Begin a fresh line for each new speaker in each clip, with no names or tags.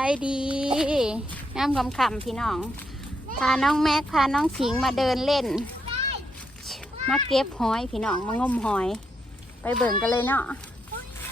ายดีน้ำคำคำๆพี่น้อง พาน้องแม็กพาน้องสิงมาเดินเล่น มาเก็บหอยพี่น้องมางมหอย ไปเบิ่งกันเลยเนาะ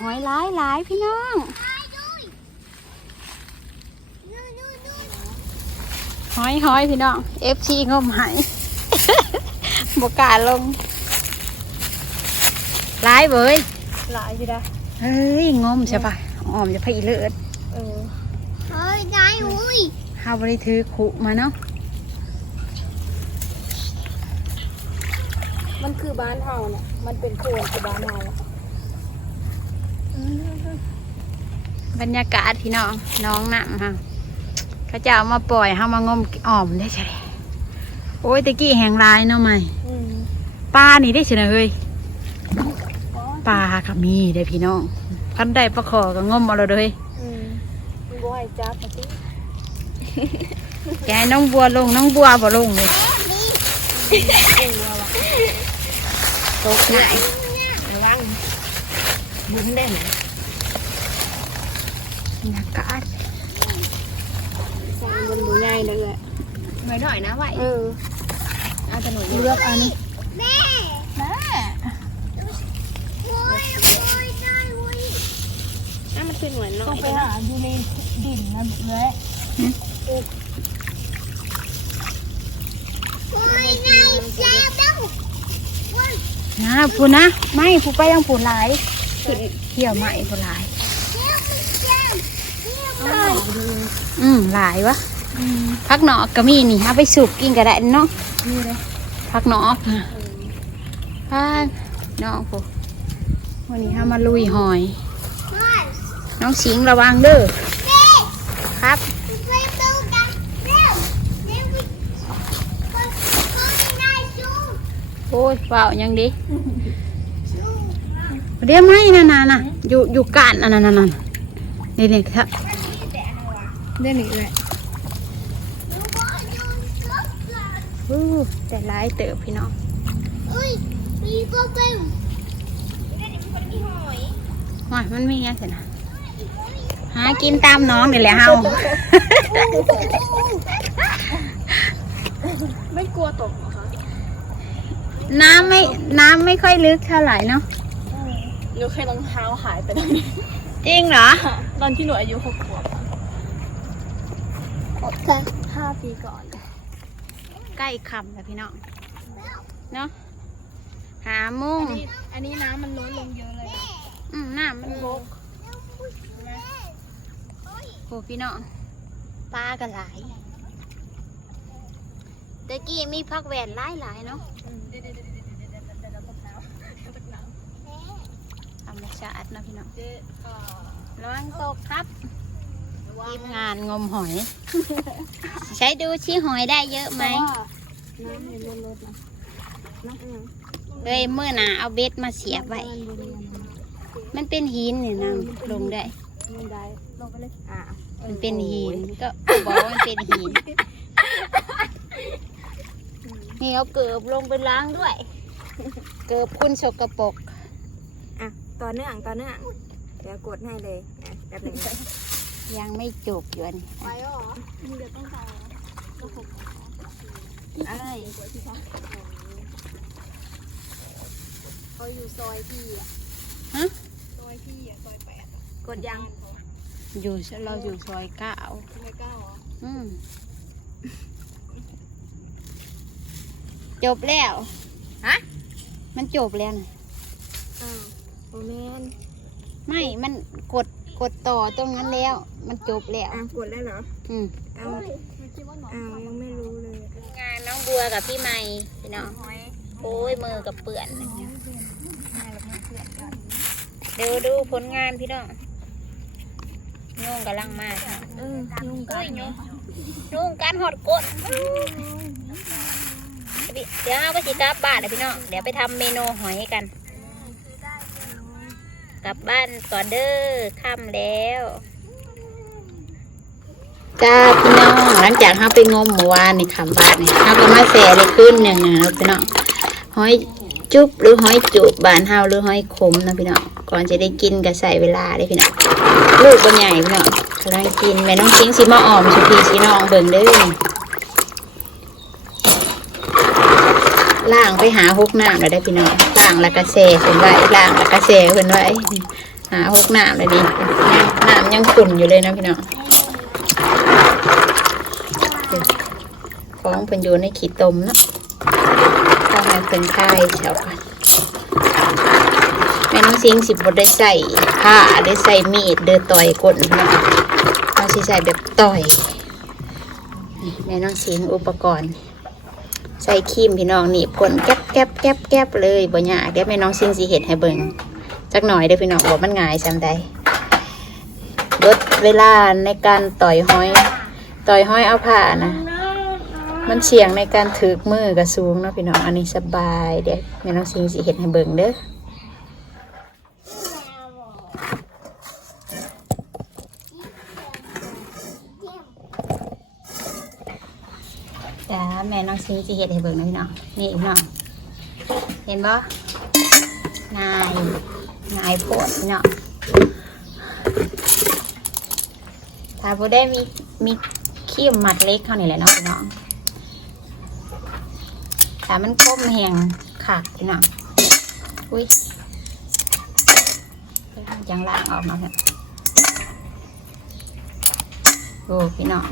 หอยหลายหลายๆพี่น้องหอยหอยพี่น้องเอฟซีงมหายบกล้าลงหลายเว้ย
หลายอยู่นะ
เฮ้ยงมใช่ปะออมจะพาอีเลิศ
เออ
เฮ้ยได้อุ้ย
เฮาบริถือขุมาเนาะ
มันคือบ้านเฮาน่ะมันเป็นโคนคือบ้านเฮา
บรรยากาศพี่น้องน้องน้ำค่ะเขาจะเอามาปล่อยเฮามางมอ่อมได้ใช่ไหมโอ้ยตะกี้แหงลายเนาะไหม
ม
ปลานี่ได้ใช่ไหมเฮ้ยปลาก็มีได้พี่น้องพันได้ปลาขอก็งมเอาเลย
อืมมึงบ่ให้จับมา
แกให้น้องบัวลงน้องบัวบ่ลงเลยตกไหน
ระวังบุ้มได้ไหม
บรรยากาศ
มันมันบ่ง่ายเลย
ไว้หน่อยนะไว้
เออเอาแต่หนู
เลือกอันนี้
แม่
แม่
โอ้ยโอ้ยได้อุ้ย
อะมันคือหน่วยน้
ต้
อ
อง
ย
ไปหาอยู่ในดินมันเลย
โอ้ย นายเจ็บแล้วโอ้ย
นะพูนะ ไม่พูไปยังพูหลายขึ้นเที่ยวใหม่พูหลาย
เจ็บเจ็บเจ็บเลย
อืมหลายวะพักหนอกก็มีนี่ฮะไปสูบกินก็ได้เนาะ
นี่เลย
พักหนอกนะพักนอกพูวันนี้ฮะมาลุยหอย
โอ้ย
น้องสิงห์ระวังเด้อ
แม่
ครับ
ไปดูกันเร็วเร็วไปคนคนนายจู
โอ้ยเปล่ายังดี
จู
เดี๋ยวไม่นะนะนะอยู่อยู่กานอันนั้นอันนั้นนี่นี่ครับ
ได้หนึ่งเลย
ดูบอลยูก็กัน
อู้แต่หลายเติบพี่น้อง
อุ้ยมีก็เป็น
ว่ามันมีอย่างสินะหากินตามน้องนี่แหละเฮา
ไม่กลัวตกเหรอคะ
น้ำไม่น้ำไม่ค่อยลึกเท่าไหร่เนาะ
หนูเคยรองเท้าหายไปตอนนี้
จริงเหรอ
ตอนที่หนูอายุหกขวบ
โอเค
ห้าปีก่อน
ใกล้คำแล้วพี่น้องเนาะหาโมุง
อันนี้อันนี้น้ำมันลดลงเยอะเลยนะ
อืมน้ำมันบกโหพี่น้องปลาก็หลายตะกี้มีพักแหวนหลายหลายๆเนาะ
อืมเดี๋ยวเดี๋ยวเดี๋ยวเดี๋ยวเดี๋ยวเดี๋ยวเดี๋ยวตกน้ำตกน้
ธรรมชาตินะพี่น้องำ
เจ๊เอ่อ
ระวังตกครับ
ระวั
ทีมงานงมหอย ใช้ดูชี้หอยได้เยอะไหม
น้ำมันลดลดนะน้ำอืม
เฮ้ยเมื่อหนาเอาเบ็ดมาเสียบไว้มันเป็นหินเนี่ยนะลงได้
มันได้ลงไปเลยอ่า
มันเป็นหินก็บอกว่ามันเป็นหิน นี่เอาเกือบลงไปล้างด้วย เกือบคุณสกปรก
อะต่อเนื่องต่อเนื่องเดี๋ยวกดให้เลยอะแป๊บหนึงนะ
ยังไม่จบอยู่อันนี้
ไปหรอมึงเดี๋ยวต้องต่อต้องผม
อะไร
เขาอยู่ซอยพี่อะ
ฮะ
ซอยพี่อะซอยแปดกดยัง
อยู่เราอยู่ซอยเก้า
ซอยเก้าเหรอ
อืม จบแล้ว
ฮะ
มันจบแล้วนะ
อ้าวโอแมน
ไม่ มันกดกดต่อตรงนั้นแล้ว มันจบแล้ว
อะกดแล้วเหรอ
อืม
เอาอ้าวยังไม่รู้เลย
งานน้องบัวกับพี่ใหม่พี่น้องโอ้ยมือกับเปื่อนดูดูผลงานพี่น้องนุ่งกำลังมา
เออยุ่งกั
โอ้
น
ยนุ่งนุ่งการหดกด เดี๋ยวเอาไปสิกลับบ้านเลยพี่น้องเดี๋ยวไปทำเมนูหอยกัน กลับบ้านก่อนเด้อค่ำแล้วจ้าพี่น้องหลังจากเขาไปงมหมู่วานนี่คำบ้านนี่เขาก็มาแส่เลยขึ้นอย่งเงี้ยพี่น้องหอยจุบหรือหอยจูบบานเฮาหรือหอยขมนะพี่น้องก่อนจะได้กินก็ใส่เวลาได้พี่น้องลูกบนใหญ่พี่น้องกำลังกินแม่น้องทิ้งสิมาออมสุพีสิน้องเบิ่งเด้อ ล่างไปหาฮกน้ำแล้วได้พี่น้องล่างแล้วก็แซ่เพิ่นไว้ล่างแล้วก็แซ่เพิ่นไว้หาฮกน้ำเลยดิน้ำยังขุ่นอยู่เลยนะพี่น้องของเพิ่นอยู่ในขีดตมเนาะต้องให้เพิ่นคายเฉาก่อนแม่น้องซิงสิบดได้ใส่ผ้าได้ใส่มีดเดินต่อยก้นเนาะเอาสิใส่แบบต่อยแม่น้องซิงอุปกรณ์ ใส่ครีมพี่น้องหนีบก้นแก๊บแก๊บแก๊บแก๊บเลยบ่ยากเดี๋ยวแม่น้องซิงสีเห็นให้เบิ่งจักหน่อยเด้อพี่น้องบอกมันง่ายจำได้ลดเวลาในการต่อยห้อย ต่อยห้อยเอาผ้านะ มันเฉียงในการถือมือกระสูงเนาะพี่น้องอันนี้สบายเดี๋ยวแม่น้องซิงสีเห็นให้เบิ่งเด้อ แม่น้องซิงสิเห็นให้เบิ่งนะพี่น้องนี่พี่น้องเห็นบ่ง่ายง่ายโพดพี่น้องถ้าบ่ได้มีมีขี้มมัดเล็กเท่านี้แหละเนาะพี่น้องแต่มันก้มแหงขาดพี่น้องอุ้ยยังล่างออกมาเนี่ยโอ้พี่น้อง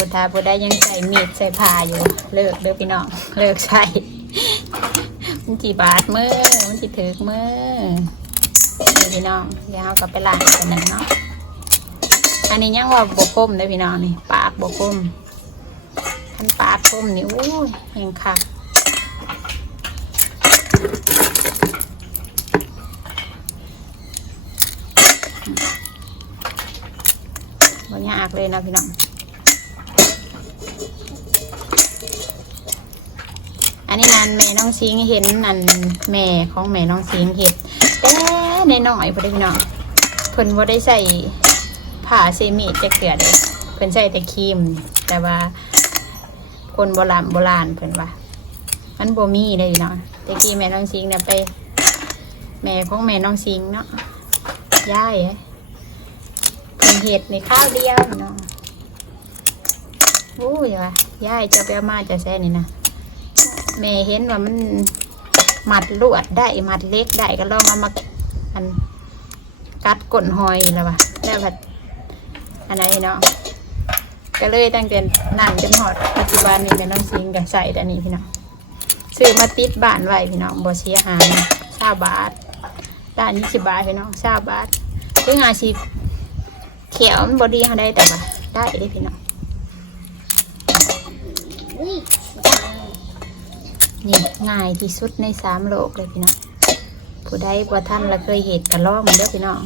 ปูทาปูได้ยังใส่มีดใส่ผ้าอยู่ เลิกเด้อพี่น้องเลิกใส่มันจีบาดมือมันจีถือมือนี่พี่น้องเดี๋ยวเรากลับไปล้างกันหนึ่งเนาะอันนี้ยังว่าบกคมเลยพี่น้องนี่ปากบกคมทันปากคมนี่อู้ยแหงคักบ่ยากเลยนะพี่น้อง อันนี้นันแม่น้องซิงเห็นนันแม่ของแม่น้องซิงเห็ดแต่ในน้อยพอดีพี่น้องเพิ่นว่าได้ใส่ผ้าเซมิจะเกลือเลยเพิ่นใส่แต่ครีม แต่ว่า คนโบราณโบราณเพิ่นว่ามันโบมีเลยพี่น้องแต่กี้แม่น้องซิงเนี่ยไป แม่ของแม่น้องซิงเนาะย่ายเพิ่นเห็ดในข้าวเดียวพี่น้อง อู้ยว่าย่ายจะไปเอามาจะแซ่นี่นะแม่เห็นว่ามันมัดลวดได้มัดเล็กได้ก็ลองเอามาอันกัดก้นหอยแล้ววะแล้วแบบอันไหนเนาะก็เลยตั้งแต่นั่นจนหอดปัจจุบันนี้ก็น้องซิงกับใส่อันนี้พี่น้องซื้อมาติดบ้านไว้พี่น้องบ่เสียหายซาบาทด้านยี่สิบบาทพี่น้องซาบาทซึ่งอาชีพเขียวมันบอดีเขาได้แต่ว่าได้เด้พี่น้อง นี่ง่ายที่สุดในสามโลกเลยพี่น้องผู้ใดบ่ท่านและเคยเห็นกันลองเด้อพี่น้อง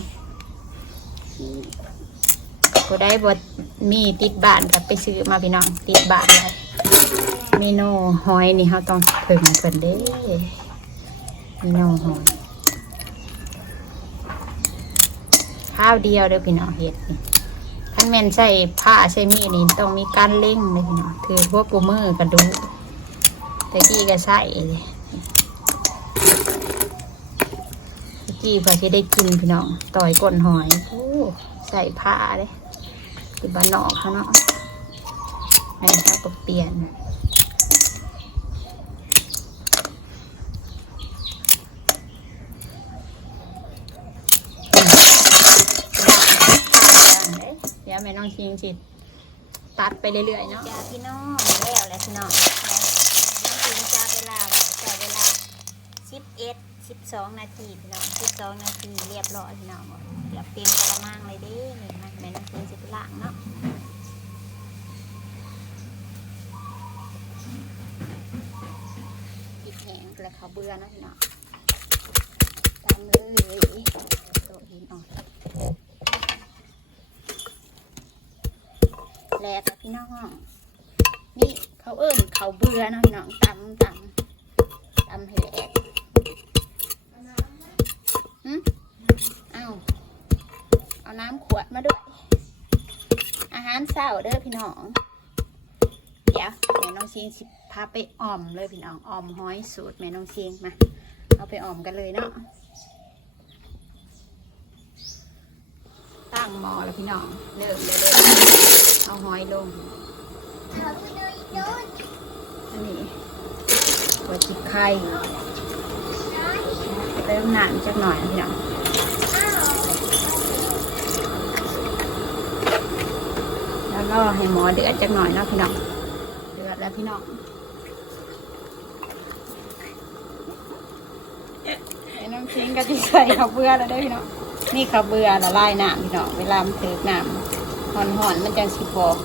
ผู้ใดบ่มีติดบ้านกับไปซื้อมาพี่น้อง ติดบ้านเลยเมนูหอยนี่เราต้องเพิ่งเพิ่นเด้เมนูหอยข้าวเดียวเด้อพี่น้องเห็ดนี่ นแม่นใส่ผ้าใส่มีดนี่ต้องมีการเล่งเลยเนาะถือพวกปูมือกระดูกแต่กี้ก็ใส่เลยแต่กี้พอที่ได้กินพี่น้องต่อยก้นหอยโอ้ใส่ผ้าเลยคือบ้านนอกเขาเนาะแม่เขาก็เปลี่ยนเดี๋ยวแม่น้องชิงจิดตัดไปเรื่อยๆเนาะจ้าพี่น้องแล้วแหละพี่น้องถึงชิงจะเวลาว่เวลาสิบเอ็ดสิบสองนาทีพี่น้องสิบสองนาทีเรียบร้อยพี่น้องเดี๋ยวเตรียมกระมังเลยเด้นี่นะแม่น้องกินสิบล่างเนาะปิดแห้งแล้วเขาเบื่อเนาะพี่น้องตามเลยโตหินออน แล้วกับพี่น้อง นี่เขาเอิ้นเขาเบื่อนะพี่น้องตำตำตำให้แหลกหึเอาเอาน้ำขวดมาด้วย อาหารเช้าเด้อพี่น้อง เดี๋ยวแม่น้องเชียงสิพาไปอ่อมเลยพี่น้องอ่อมห้อยสูตรแม่น้องเชียงมา เอาไปออมกันเลยเนาะตั้งหม้อแล้วพี่น้องเริ่มเลย เอาหอยลง อันนี้หัวจิกไข่เติมน้ำจักหน่อยพี่น้องแล้วก็ให้หมอเดือดจักหน่อยนะพี่น้องเดือดแล้วพี่น้องไอ้น้องทิ้งกะทิใส่ข้าวเบื่อแล้วได้พี่น้องนี่ข้าวเบื่อละลายน้ำพี่น้องเวลามันเถิกน้ำ หอนๆมันจังสิบอก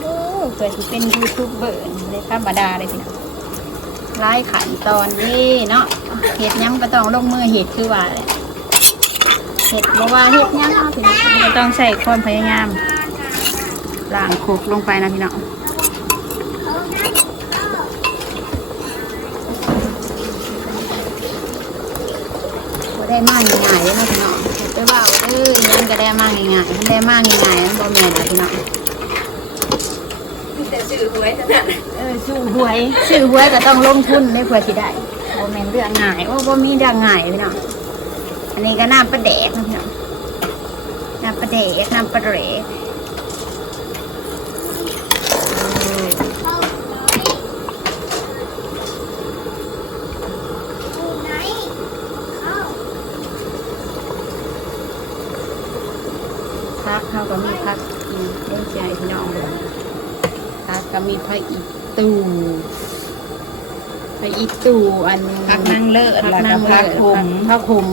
โอ้เกิดที่เป็นยูทูบเบอร์เลยธรรมดาเลยพี่น้องไล่ขันตอนนี้เนาะเห็ดยังก็ต้องลงมือเห็ดคือว่าแหละเห็ดบ่ว่าเห็ดยังเนาะพี่น้องก็ต้องใส่ความพยายามล้างโคกลงไปนะพี่น้องได้มากง่ายเลยเนาะพี่น้อง ไปว่าเอ้ยังก็ได้มากง่ายๆมันได้มากง่ายๆมันบ่แม่นนะพี่น้อง
แต่ซื้อหวยเท่านั้น
เออซื้อหวยซื้อหวยก็ต้องลงทุนได้เพื่อที่ได้โมเมนเรื่องง่ายโอ้บ่มีเรื่องง่ายพี่น้องอันนี้ก็น้ำปลาแดกนะพี่น้องน้ำปลาแดกน้ำปลาเหรกเออ
เขาอยู่ไหนเขา
พั ก็มีพักอืมเล่นใจพี่น้องเลยพักก็มีพักอีตู่พักอีตู่อัน
พักนั่งเลิศ
พักนั่
ก็
ง
พั
พั
กผ
มพักผม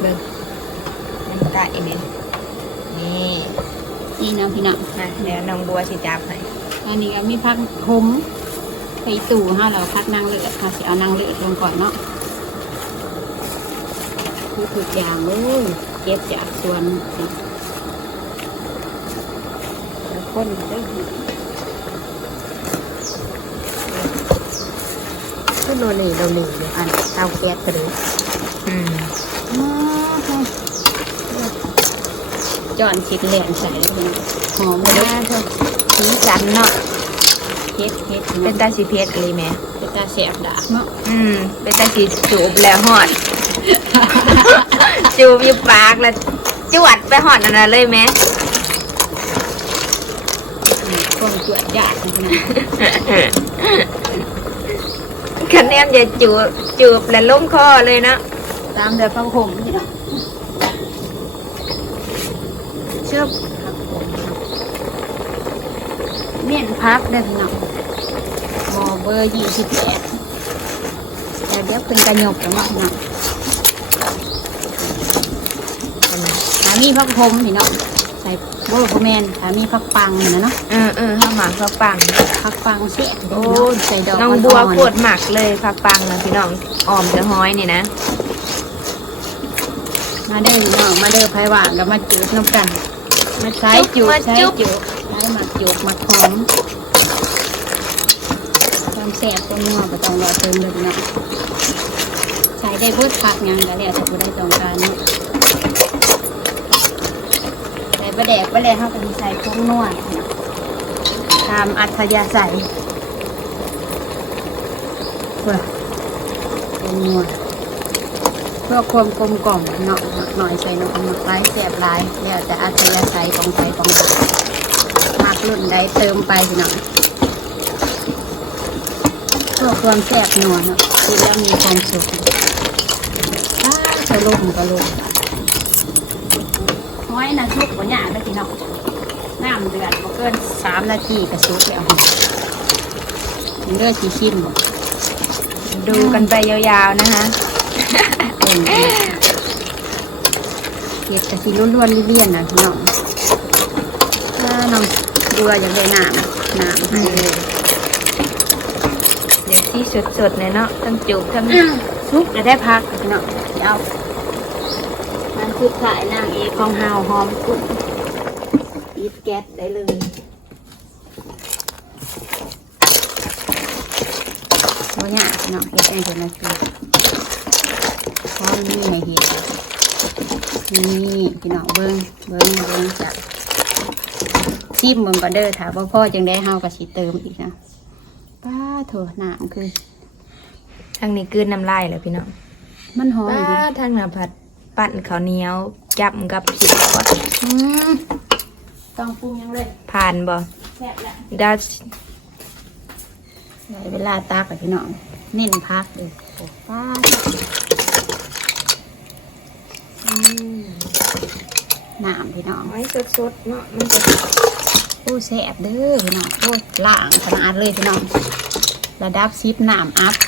เบิ่งมันได้อีนี่นี่
นี่นะพี่น้อง
เดี๋ยวน้องบัวสิจับให้
อันนี้ก็มีพักผมไปตู่ห้าเราพักนั่งเลือดค่ะสิเอานั่งเลือดลงก่อนเนาะคือถูกอย่างเลย ก็บจากส่วนแล้วคนเด้อ
ขึ้นโนนี่เราหนึ่เลย
อันเตาแก๊สกระดูก
อืม
จอนชิดแหลนใส่แล้วหอมเลยเด้อสีสันเนาะเพ็ดเพ็ด
เป็
น
ตาสีเพชรเลยแม่
เป็นตาแสบดาเนาะ
อืมเป็นตาสีจูบแล้วหอด จูบอยู่ปากแล้วจวดไปหอดอันนั้นเลยแม่
ความเกลือยากนะพี่น้อง
คะแนนจะจูบจูบแล้วล้มคอเลยนะ
ตามเดือดพักผมนี่เนาะเชื่อพักผมเมี่ยนพักได้อพี่น้องบอเบอร์ยี่สิบแปดเดี๋ยวเดี๋ยวเป็นกระหยกกันเนาะพี่น้องถามีพักผมพี่น้องใส่โบโคแมนถามีพักปังนี่นะเนาะ
เออเออข้าวหมากข้าวปัง
พักปังเสีย
โอ้
ใส่ดอก
น้อง
อ่
บัว
ๆ
ปวดหมักเลยข้าวปังนะพี่น้องออมจะห้อยนี่นะ
มาเด้อพี่น้องมาเด้อไผ่หวานแล้วมาจุดน้ำกันมาใช้จุด
มา
ใช้
จุ๊บ
จุดใช้หมักจุดหมักหอมความแสบความนัวก็ต้องรอเติมเลยพี่น้องใช้ได้เบิดผักหยังก็แล้วแต่ผู้ได้ต้องการเนาะใส่ ปลาแดกปลาแดกเขาก็สิใส่พวกนัวตามอัธยาศัยเพื่อเป็นนัวเพื่อความกลมกล่อมเนาะหน่อยใส่นกหมักลายแสบลายเดี๋ยวจะอัธยาศัยของใส่ของมันมากรุ่นใดเติมไปพี่น้องเพื่อความแสบหนัวเนาะกินแล้วมีความสุขอ้าสรุปกระโหลกห้ อยนะทุกหัวหน้าได้พี่น้องน้ำเดือดบ่เกินสามนาทีก็สุกแล้วเลือดสีชิมบ่
ดูกันไปยาวๆนะคะ
เป็นเห็ดกะทิล้วนๆเลี่ยนๆนะพี่น้องถ้าน้องดูว่าอย่ากได้น้ำน้ำให้
เดี๋ยวที่สดๆเลยเนาะทั้งจูบทั้ง
ซุปจะได้พักพี่น้องเอา คือขายนางเอกของเฮาหอมกุ้งอีทแก๊สได้เลยโอ้ยอะพี่น้องเฮ็ดได้เดี๋ยวนะคือพร้อมนี่ให้เห็ดนี่พี่น้องเบิ้งเบิ้งเบิ้งจ้ะซิมเบิ้งก่อนเด้อถ้าบ่พ่อจังได้เฮาก็สิเติมอีกนะโถน้ำคือ
ทางนี้กลืนน้ำลายเลยพี่น้อง
มันหอม
ป้า
ดี
ทางหน้าผัด ปั่นข้าวเหนียวจับกับผิดก่อน
อืมต้องปรุงยังเลย
ผ่านบ่
แซ่บละ
ดาว
ได้เวลาตักอะพี่น้องเน้นพักเลยโอ้ป้าอืมน้ำพี่น้อง
ไว้สดๆเนาะมันจะ
โอ้แซ่บเด้อพี่น้องโอ้ล่างขนาดเลยพี่น้อง ระดับซิปน้ำอัพเพ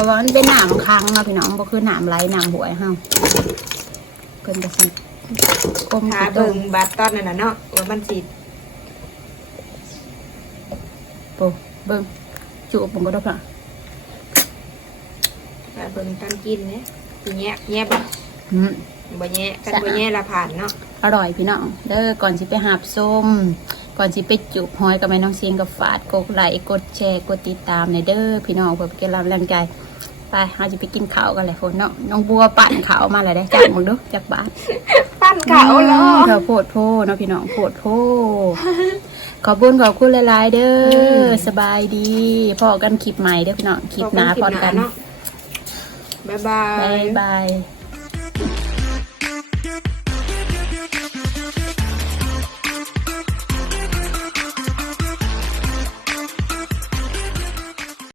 ราะว่ามันเป็นน้ำค้างเนาะพี่น้องบ่คือน้ำไหลน้ำบวยเฮาเพิ่นก็สิกลม
หา
สิตร
เบิ่
ง
งบาดตอนนั่นน่ะเนาะว่ามันสิ
โปเบิ่งจุบผมก็ได้ป่ะ
หาเบิ่งตอนกินเนี่ยสิแยะแยะบ่
อืม
บ่แยะกันบ่แยะละผ่านเนาะ
อร่อยพี่น้องเด้อก่อนสิไปหาบส้มก่อนสิไปจุบหอยกับแม่น้องเสียงกับฝาดกดไลค์กดแชร์กดติดตามในอยเด้อพี่น้องเพื่อเป็นกำลังแรงใจ ไปเราจะไปกินข้าวกันเลยคนเนาะน้องบัวปั่นข้าวมาเลยได้อจากมึงดูจากบ้าน
ปั้นขาวเนาะ
ข้าวโพดโพเนาะพี่น้องโพดโพขอบคุญขอบคุณหลายๆเด้ออ
ม
สบายดีพอกันคลิปใหม่เด้อพี่น้องคลิปหน้าพอกัน
เนาะบ๊ายบา
บาย
ย
บาย